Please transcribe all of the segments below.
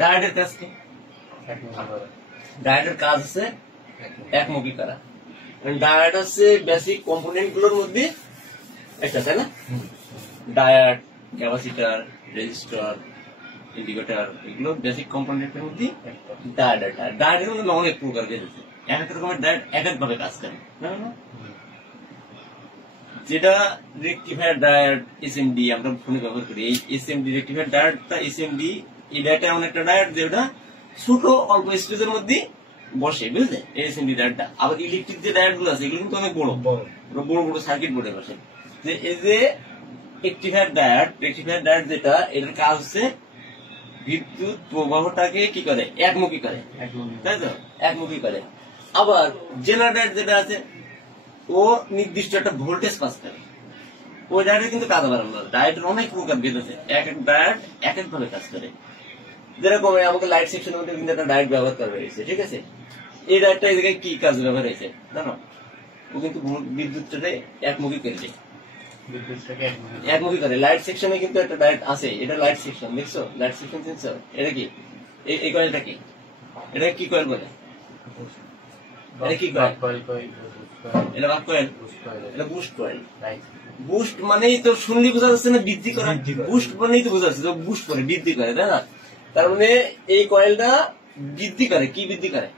ডায়োডের কাজ কি? ডায়োডের কাজ হচ্ছে একমুখী করা। ডায়োড হচ্ছে বেসিক কম্পোনেন্ট গুলোর মধ্যে একটা, তাই না? ডায়োড, ক্যাপাসিটর, রেজিস্টর, ইন্ডিকেটর, এগুলো বেসিক কম্পোনেন্টের মধ্যে ডায়োডের মধ্যে অনেক প্রকার গেছে। এক এক রকমের ডায়োড এক এক ভাবে কাজ করে, না? যেটা রেকটিফায়ার ডায়োড এসএমডি আমরা ফোনে ব্যবহার করি, এই এসএমডি রেকটিফায়ার ডায়োডটা এসএমডি, এই ডায়োডটা এমন একটা ডায়োড যেটা ছোট অল্প স্পেসের মধ্যে বসে, বুঝলে? এসএমডি ডায়োডটা। আবার ইলেকট্রিক যে ডায়োড গুলো আছে এগুলো কিন্তু অনেক বড় বড় সার্কিট বোর্ডে বসে। যে এই যে রেকটিফায়ার ডায়োড যেটা, এটার কাজ হচ্ছে বিদ্যুৎ প্রবাহটাকে কি করে? একমুখী করে, তাই তো? একমুখী করে। আবার জেনারেটর যেটা আছে ও নির্দিষ্ট একটা ভোল্টেজ পাস করে। ওই ডায়োডের কিন্তু কাজ আবার আলাদা। ডায়োডের অনেক প্রকার ভেদ আছে, এক এক ডায়োড এক এক ভাবে কাজ করে। যেরকম আমাকে লাইট সেকশনের মধ্যে কিন্তু একটা ডায়োড ব্যবহার করা হয়েছে, ঠিক আছে? এই ডায়োডটা এই জায়গায় কি কাজ ব্যবহার হয়েছে জানো? ও কিন্তু বিদ্যুৎটাকে একমুখী করে দেয়, একমুখী করে। লাইট সেকশনে কিন্তু একটা ডায়োড আছে, এটা লাইট সেকশন, দেখছো? লাইট সেকশন চিনছো? এটা কি? এই কয়েলটা কি? এটা কি কয়েল বলে? এটা কি কয়েল? এটা বাক কয়েল, এটা বুস্ট কয়েল। বুস্ট মানেই তো শুনলি বোঝা যাচ্ছে না বৃদ্ধি করা? বুস্ট মানেই তো বোঝা যাচ্ছে বুস্ট করে, বৃদ্ধি করে, তাই না? তার মানে এই কয়েলটা বৃদ্ধি করে, কি বৃদ্ধি করে?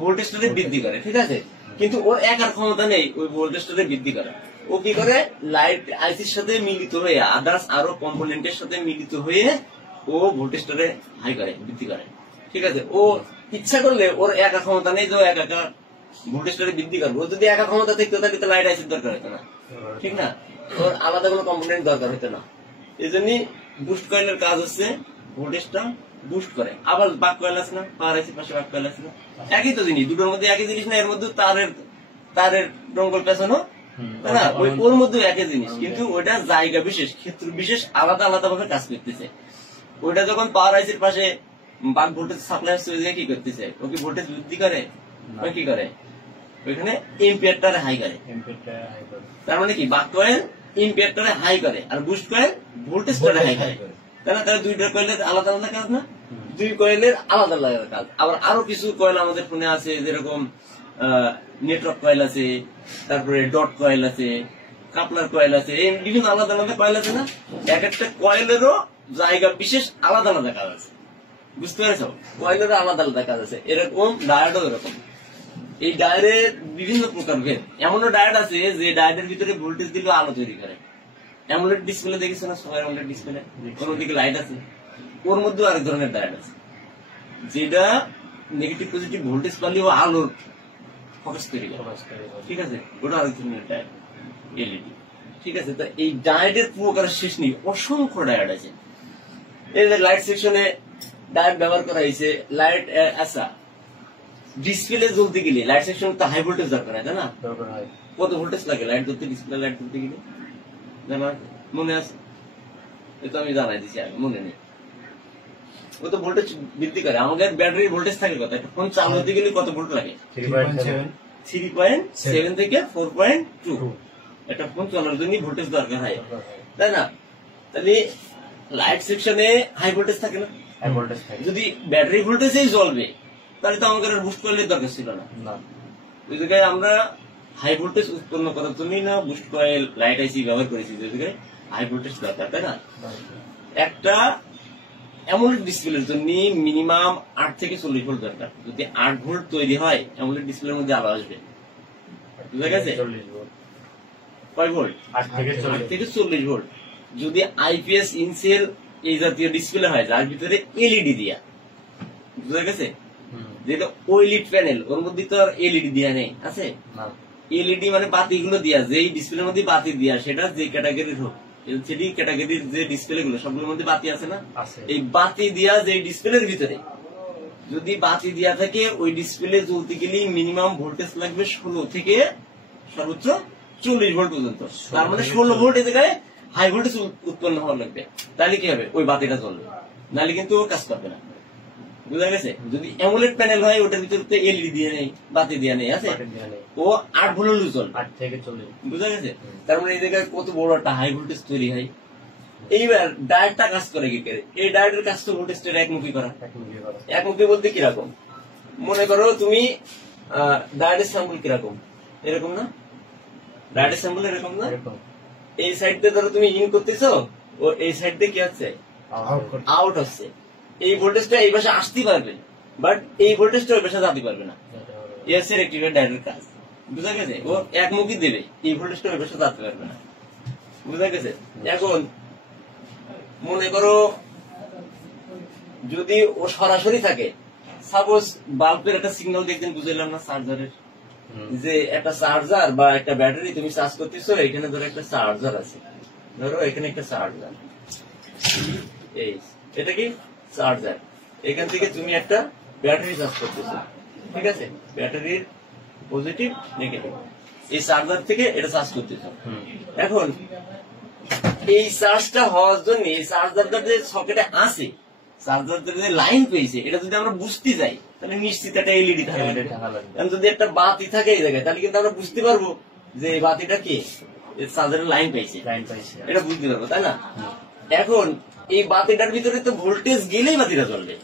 ভোল্টেজটাকে বৃদ্ধি করে, ঠিক আছে? কিন্তু ওর একার ক্ষমতা নেই ওই ভোল্টেজটাকে বৃদ্ধি করে। ও কি করে? লাইট আইসির সাথে মিলিত হয়ে, আদার্স আরো কম্পোনেন্টের সাথে মিলিত হয়ে ও ভোল্টেজটাকে হাই করে, বৃদ্ধি করে, ঠিক আছে? ও ইচ্ছা করলে ওর একা ক্ষমতা নেই যে একা ভোল্টেজটাকে বৃদ্ধি করবে। ও যদি একা ক্ষমতা থাকতো তাহলে তো লাইট আইসির দরকার হতো না, ঠিক না? ওর আলাদা কোনো কম্পোনেন্ট দরকার হতো না। এই জন্যই বুস্ট কয়েলের কাজ হচ্ছে ভোল্টেজটা বুস্ট করে। আবার বাক কয়েল আছে না, পাওয়ার আইসির পাশে বাক কয়েল আছে না? একই তো জিনিস, দুটোর মধ্যে একই জিনিস না? এর মধ্যে তারের ডঙ্গল পেছানো, তাই না? ওর মধ্যে একই জিনিস, কিন্তু ওইটা জায়গা বিশেষ, ক্ষেত্র বিশেষ আলাদা আলাদা ভাবে কাজ করতেছে। ওইটা যখন পাওয়ার আইসির পাশে বাক ভোল্টেজ সাপ্লাই হচ্ছে, ওই জায়গায় কি করতেছে? ও কি ভোল্টেজ বৃদ্ধি করে? ওই কি করে? ওইখানে এম্পিয়ারটারে হাই করে। তার মানে কি? বাক কয়েল এম্পিয়ারটারে হাই করে আর বুস্ট কয়েল ভোল্টেজটারে হাই করে, তাই না? তাহলে দুইটা কয়েলের আলাদা আলাদা কাজ না? দুই কয়েলের আলাদা আলাদা কাজ। আবার আরো কিছু কয়েল আমাদের ফোনে আছে, যেরকম নেটওয়ার্ক কয়েল আছে, তারপরে ডট কয়েল আছে, কাপলার কয়েল আছে, এই বিভিন্ন আলাদা আলাদা কয়েল আছে না? এক একটা কয়েলেরও জায়গা বিশেষ আলাদা আলাদা কাজ আছে, বুঝতে পেরেছ? কয়েলেরও আলাদা আলাদা কাজ আছে। এরকম ডায়োডও এরকম। এই ডায়োডের বিভিন্ন প্রকার ভেদ। এমনও ডায়োড আছে যে ডায়োডের ভিতরে ভোল্টেজ দিলে আলো তৈরি করে। অ্যামোলেড ডিসপ্লে দেখেছো না সবাই? অ্যামোলেড ডিসপ্লে, কোন দিকে লাইট আছে, ওর মধ্যে আরেক ধরনের ডায়োড আছে যেটা নেগেটিভ পজিটিভ ভোল্টেজ পালিও আলোর ফোকাস তৈরি করে, ঠিক আছে? ওটা আরেক ধরনের ডায়োড, এলইডি, ঠিক আছে? তো এই ডায়োডের প্রকারের শেষ নেই, অসংখ্য ডায়োড আছে। এই যে লাইট সেকশনে ডায়োড ব্যবহার করা হয়েছে। লাইট আচ্ছা, ডিসপ্লে জ্বলতে গেলে লাইট সেকশন তো হাই ভোল্টেজ দরকার হয়, তাই না? কত ভোল্টেজ লাগে লাইট জ্বলতে, ডিসপ্লে লাইট জ্বলতে গেলে? জানা মনে আছে? এটা আমি জানাই দিচ্ছি, আগে মনে নেই। ও তো ভোল্টেজ বৃদ্ধি করে। আমাদের ব্যাটারির ভোল্টেজ থাকে কত? একটা ফোন চালু হতে গেলে কত ভোল্ট লাগে? 3.7 থেকে 4.2। একটা ফোন চালানোর জন্য ভোল্টেজ দরকার হয়, তাই না? তাহলে লাইট সেকশনে হাই ভোল্টেজ থাকে না? যদি ব্যাটারি ভোল্টেজেই জ্বলবে তাহলে তো আমাদের বুস্ট কয়েলের দরকার ছিল না। ওই জায়গায় আমরা হাই ভোল্টেজ উৎপন্ন করার জন্যই না বুস্ট কয়েল, লাইট আইসি ব্যবহার করেছি, যে জায়গায় হাই ভোল্টেজ দরকার, তাই না? একটা অ্যামোলেড ডিসপ্লের জন্য মিনিমাম 8 থেকে 40 ভোল্ট দরকার। যদি 8 ভোল্ট তৈরি হয় অ্যামোলেড ডিসপ্লের মধ্যে আলো আসবে, বুঝা গেছে? কয় ভোল্ট? 8 থেকে 40 ভোল্ট। যদি আইপিএস ইনসেল এই জাতীয় ডিসপ্লে হয় যার ভিতরে এলইডি দিয়া, বুঝা গেছে? যেটা ওইলিড প্যানেল, ওর মধ্যে তো আর এলইডি দিয়া নেই, আছে? এলইডি মানে বাতিগুলো দিয়া, যেই ডিসপ্লের মধ্যে বাতি দিয়া, সেটা যে ক্যাটাগরির হোক, এলসিডি ক্যাটাগরির যে ডিসপ্লে গুলো সবগুলোর মধ্যে বাতি আছে না? এই বাতি দিয়া যে ডিসপ্লের ভিতরে যদি বাতি দিয়া থাকে, ওই ডিসপ্লে জ্বলতে গেলে মিনিমাম ভোল্টেজ লাগবে 16 থেকে সর্বোচ্চ 40 ভোল্ট পর্যন্ত। তার মানে 16 ভোল্ট এই জায়গায় হাই ভোল্টেজ উৎপন্ন হওয়া লাগবে, তাহলে কি হবে? ওই বাতিটা জ্বলবে, নাহলে কিন্তু ও কাজ করবে না, বুঝা গেছে? যদি অ্যামোলেড প্যানেল হয় ওটার ভিতরে এলইডি দিয়ে নেই, বাতি দিয়ে নেই, আছে? ও 8 ভোল্ট জ্বলবে, 8 থেকে 40, বুঝা গেছে? তার মানে এই জায়গায় কত বড় একটা হাই ভোল্টেজ তৈরি হয়, এইবার ডায়োডটা কাজ করে কি করে? এই ডায়োডের কাজ তো ভোল্টেজটা একমুখী করা। একমুখী বলতে কিরকম? মনে করো তুমি ডায়োডের স্যাম্পল কিরকম, এরকম না? ডায়োডের স্যাম্পল এরকম না? এই সাইড দিয়ে ধরো তুমি ইন করতেছো, ও এই সাইড দিয়ে কি হচ্ছে? আউট হচ্ছে। এই ভোল্টেজটা এই পাশে আসতে পারবে, বাট এই ভোল্টেজটা ওই পাশে যেতে পারবে না। এসি রেক্টিফায়ার ডায়োডের কাজ বুঝা গেছে? ও একমুখী দেবে, এই ভোল্টেজটা ওই পাশে যেতে পারবে না। বুঝা গেছে? এখন মনে করো যদি ও সরাসরি থাকে, সাপোজ বাল্বের একটা সিগন্যাল দেখতেন, বুঝলাম না, চার্জারের যে একটা চার্জার বা একটা ব্যাটারি তুমি চার্জ করতেছো, এখানে ধরো একটা চার্জার আছে, ধরো এখানে একটা চার্জার, এই এটা কি চার্জার, এখান থেকে তুমি একটা ব্যাটারি চার্জ করতেছো, ঠিক আছে? ব্যাটারির পজিটিভ নেগেটিভ, এই চার্জার থেকে এটা চার্জ করতেছো। এখন এই চার্জটা হওয়ার জন্য এই চার্জারটা যে সকেটে আছে, চার্জারটা যে লাইন পেয়েছে, এটা যদি আমরা বুঝতে যাই তাহলে নিশ্চিত একটা এলইডি থাকবে। যদি একটা বাতি থাকে এই জায়গায়, তাহলে কিন্তু আমরা বুঝতে পারবো যে এই বাতিটা কি চার্জারের লাইন পেয়েছে, এটা বুঝতে পারবো, তাই না? এখন এই বাতিটার ভিতরে তো ভোল্টেজ গেলেই বাতিটা জ্বলবে।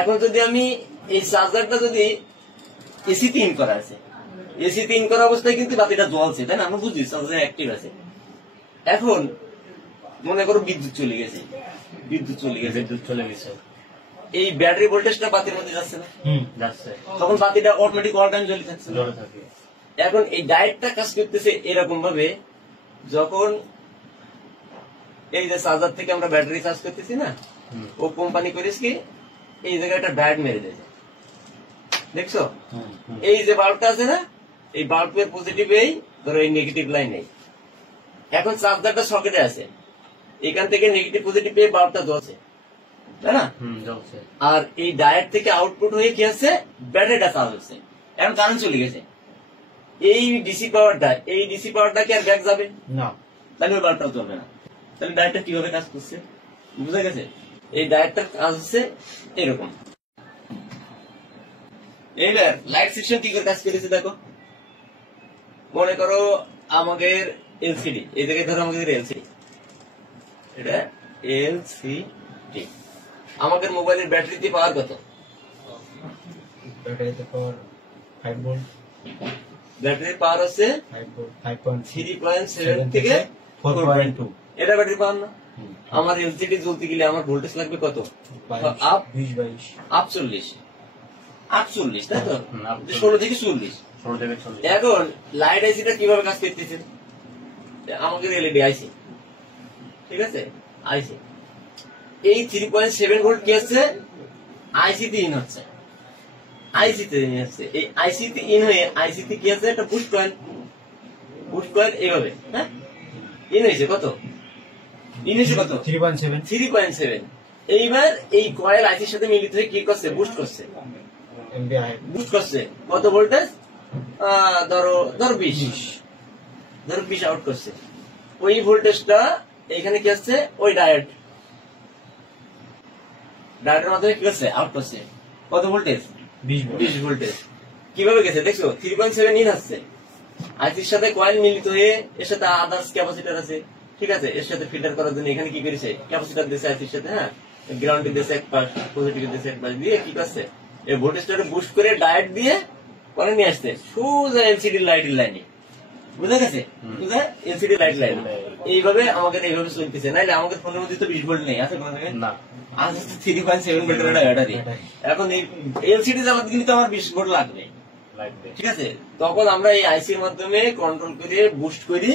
এখন যদি আমি এই চার্জারটা যদি এসিতে ইন করা আছে, এসিতে ইন করা অবস্থায় কিন্তু বাতিটা জ্বলছে, তাই না? আমরা বুঝি চার্জার অ্যাক্টিভ আছে। এখন মনে করো বিদ্যুৎ চলে গেছে, এই ব্যাটারি ভোল্টেজটা বাতির মধ্যে যাচ্ছে না, তখন বাতিটা অটোমেটিক অল টাইম জ্বলে থাকছে। এখন এই ডায়োডটা কাজ করতেছে এরকম ভাবে, যখন এই যে চার্জার থেকে আমরা ব্যাটারি চার্জ করতেছি না, ও কোম্পানি করেছে কি এই জায়গায় একটা ডায়োড মেরে দিয়েছে, দেখছো? এই যে বাল্বটা আছে না, এই বাল্বের পজিটিভ এই ধরো এই নেগেটিভ লাইন নেই। এখন চার্জারটা সকেটে আছে, এখান থেকে নেগেটিভ পজিটিভ পেয়ে বাল্বটা জ্বলছে, তাই না? আর এই ডায়োড থেকে আউটপুট হয়ে কি আছে, ব্যাটারিটা চার্জ হচ্ছে। এখন কারেন্ট চলে গেছে, এই ডিসি পাওয়ারটা কি আর ব্যাক যাবে না? তাহলে ওই বাল্বটাও চলবে না। তাহলে ডায়োডটা কিভাবে কাজ করছে বুঝা গেছে? এই ডায়োডটার কাজ হচ্ছে এরকম। এইবার লাইট সেকশন কি করে কাজ করেছে দেখো। মনে করো আমাদের এলসিডি, এই জায়গায় ধরো আমাদের এলসিডি, এটা এলসিডি। আমাদের মোবাইলের ব্যাটারিতে পাওয়ার কত? ব্যাটারিতে পাওয়ার 5 ভোল্ট। ব্যাটারির পাওয়ার হচ্ছে 3.7 থেকে 4.2। এটা ব্যাটারি পাওয়ার না? আমার এলসিডি জ্বলতে গেলে আমার ভোল্টেজ লাগবে কত? আপ 40, তাই তো? 16 থেকে 40। এখন লাইট আইসিটা কিভাবে কাজ করতেছে? আমাদের এলইডি আইসি, ঠিক আছে? আইসি এই 3.7 ভোল্ট কি আছে, আইসিতে ইন হচ্ছে, এই আইসিতে ইন হয়ে আইসিতে কি আছে, একটা বুস্ট কয়েল এইভাবে, হ্যাঁ, ইন হয়েছে কত? 3.7। এইবার এই কয়েল আইসির সাথে মিলিত হয়ে কি করছে, বুস্ট করছে কত ভোল্টেজ? ধরো 20 আউট করছে। ওই ভোল্টেজটা এখানে কি আসছে, ওই ডায়োডের মাধ্যমে কি করছে, আউট করছে কত ভোল্টেজ? 20 ভোল্টেজ। কিভাবে গেছে দেখছো? 3.7 ইন আসছে, আইসির সাথে কয়েল মিলিত হয়ে এর সাথে আদার্স ক্যাপাসিটর আছে, ঠিক আছে? এর সাথে ফিল্টার করার জন্য এখানে কি করেছে, ক্যাপাসিটর দিয়েছে আইসির সাথে, হ্যাঁ, গ্রাউন্ডে দিয়েছে এক পাশ, পজিটিভ দিয়েছে এক পাশ, দিয়ে কি করছে, এই ভোল্টেজটা বুস্ট করে ডায়োড দিয়ে পরে নিয়ে আসছে সোজা এলসিডি লাইটের লাইনে। বুঝা গেছে? এলসিডি লাইট লাইন এইভাবে আমাদের এইভাবে চলতেছে। নাইলে আমাদের ফোনের মধ্যে তো 20 ভোল্ট নেই, আছে কোনো জায়গায় না, আছে 3.7 ভোল্টের একটা ব্যাটারি। এখন এই এলসিডি জ্বালাতে গেলে তো আমার 20 ভোল্ট লাগবে, ঠিক আছে? তখন আমরা এই আইসির মাধ্যমে কন্ট্রোল করে বুস্ট করি,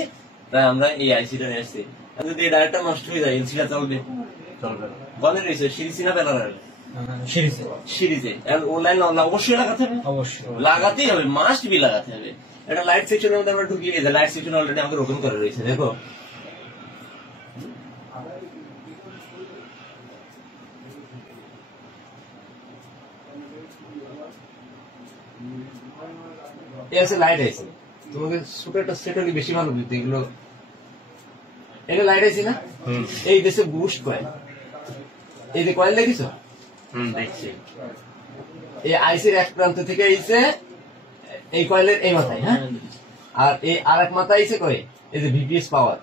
তাই আমরা এই আইসিটা নিয়ে আসছি। যদি এই ডায়োডটা নষ্ট হয়ে যায়, এলসিটা চলবে বলে রয়েছে সিরিজ না প্যারালাল? সিরিজে অনলাইন অবশ্যই লাগাতেই হবে, মাস্ট বি লাগাতে হবে। একটা লাইট সেকশনের মধ্যে আমরা ঢুকিয়ে গেছি, লাইট সেকশন অলরেডি আমাদের ওপেন করা রয়েছে, দেখো। লাইট আছে, তোমাকে সুপারটা সেট হলে বেশি ভালো দিতে। এগুলো এটা লাইট আছে না, এই দেশে বুস্ট কয়েল, এই যে কয়েল দেখিছো? দেখছি। এই আইসির এক প্রান্ত থেকে এইছে এই কয়েলের এই মাথায়, হ্যাঁ, আর এই আর এক মাথায় আইছে কয়ে এই যে ভিপিএস পাওয়ার,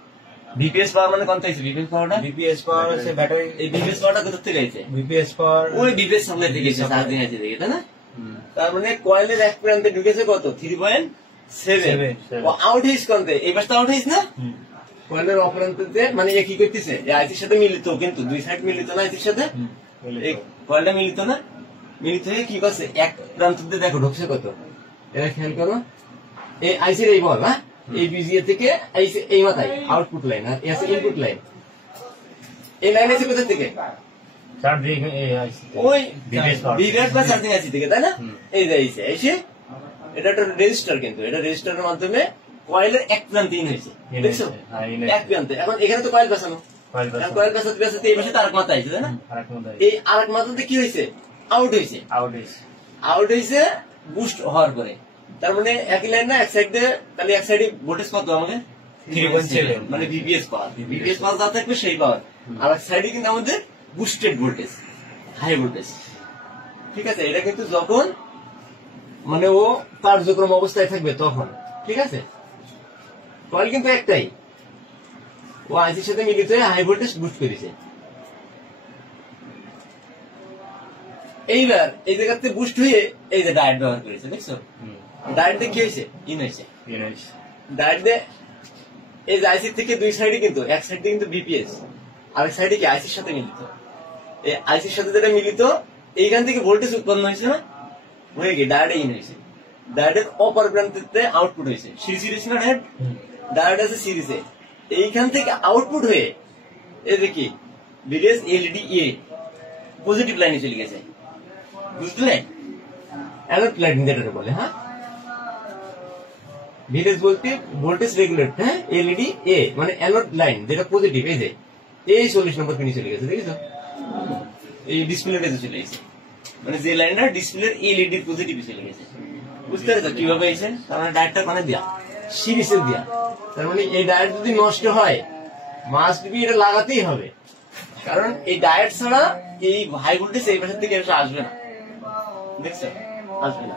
বিপিএস পাওয়ার মানে কোনটা হইছে বিপিএস পাওয়ারটা? বিপিএস পাওয়ার হচ্ছে ব্যাটারি। এই বিপিএস পাওয়ারটা কোথা থেকে আইছে? বিপিএস পাওয়ার ওই বিপিএস সাপ্লাই থেকে এসে চার্জিং আছে দেখে, তাই না? তার মানে কয়েলের এক প্রান্তে ঢুকেছে কত? 3.7। ও আউট হইছে কোনতে? এই পাশটা আউট হইছে না? কয়েলের অপরান্তে মানে এ কি করতেছে? এই আইসির সাথে মিলিত, কিন্তু দুই সাইড মিলিত না আইসির সাথে। এই কয়েলটা মিলিত না, মিলিত হয়ে কি করছে? এক প্রান্ততে দেখো ঢুকছে কত? এরা খেয়াল করো, এই আইসির এই বল, হ্যাঁ, এই বিজিএ থেকে এই মাথায় আউটপুট লাইন, আর এই আছে ইনপুট লাইন। এই লাইন আছে কোথা থেকে? চার্জিং ওই বিরাট বা চার্জিং আইসি থেকে, তাই না? এই যে এসে এটা একটা রেজিস্টার, কিন্তু এটা রেজিস্টারের মাধ্যমে কয়েলের এক প্রান্তে ইন হয়েছে, দেখছো? এক প্রান্তে। এখন এখানে তো কয়েল পেছানো, কয়েল পেছাতে পেছাতে এই পাশে আরেক মাথা আইছে, তাই না? এই আরেক মাথাতে কি হয়েছে? আউট হয়েছে। আউট হয়েছে বুস্ট হওয়ার পরে। তার মানে একই লাইন না, এক সাইড দিয়ে, তাহলে এক সাইডে ভোল্টেজ কত আমাদের? 3.7, মানে বিপিএস পাওয়ার। বিপিএস পাওয়ার যা থাকবে সেই পাওয়ার। আর এক সাইডে কিন্তু আমাদের বুস্টেড ভোল্টেজ, হাই ভোল্টেজ। ঠিক আছে, এটা কিন্তু যখন মানে ও কার্যক্রম অবস্থায় থাকবে তখন, ঠিক আছে? কয়েল কিন্তু একটাই, ও আইসির সাথে মিলিত হয়ে হাই ভোল্টেজ বুস্ট করেছে। এইবার এই জায়গাতে বুস্ট হয়ে এই যে ডায়েট ব্যবহার করেছে, দেখছো? ডায়েট দিয়ে কি হয়েছে? ইন হয়েছে। ডায়েট দিয়ে এই যে আইসির থেকে দুই সাইডে কিন্তু, এক সাইডে কিন্তু বিপিএস, আরেক সাইডে কি আইসির সাথে মিলিত। এই আইসির সাথে যেটা মিলিত, এইখান থেকে ভোল্টেজ উৎপন্ন হয়েছে না, হয়ে গিয়ে ডায়েটে ইন হয়েছে। ডায়েটের অপর প্রান্তে আউটপুট হয়েছে। সিরিজ না ডায়েট, ডায়েট আছে সিরিজে। এইখান থেকে আউটপুট হয়ে এই যে কি বিপিএস এলইডি এ পজিটিভ লাইনে চলে গেছে, বুঝলে? অ্যানোড লাইন যেটা বলে, হ্যাঁ, ভিলেজ বলতে ভোল্টেজ রেগুলেটর, হ্যাঁ, এলইডি এ মানে অ্যানোড লাইন যেটা পজিটিভ। এই যে এই 40 নম্বর পিনে চলে গেছে, দেখেছো? এই ডিসপ্লেতে চলে গেছে, মানে যে লাইনটা ডিসপ্লের এলইডি পজিটিভে চলে গেছে। বুঝতে পেরেছো কিভাবে হয়েছে? তার মানে ডায়েটটা কানে দেয়া, সিরিজে দেয়া। তার মানে এই ডায়েট যদি নষ্ট হয়, মাস্ট বি এটা লাগাতেই হবে, কারণ এই ডায়েট ছাড়া এই হাই ভোল্টেজ এই পাশের থেকে আসবে না, দেখছো? আসবে না।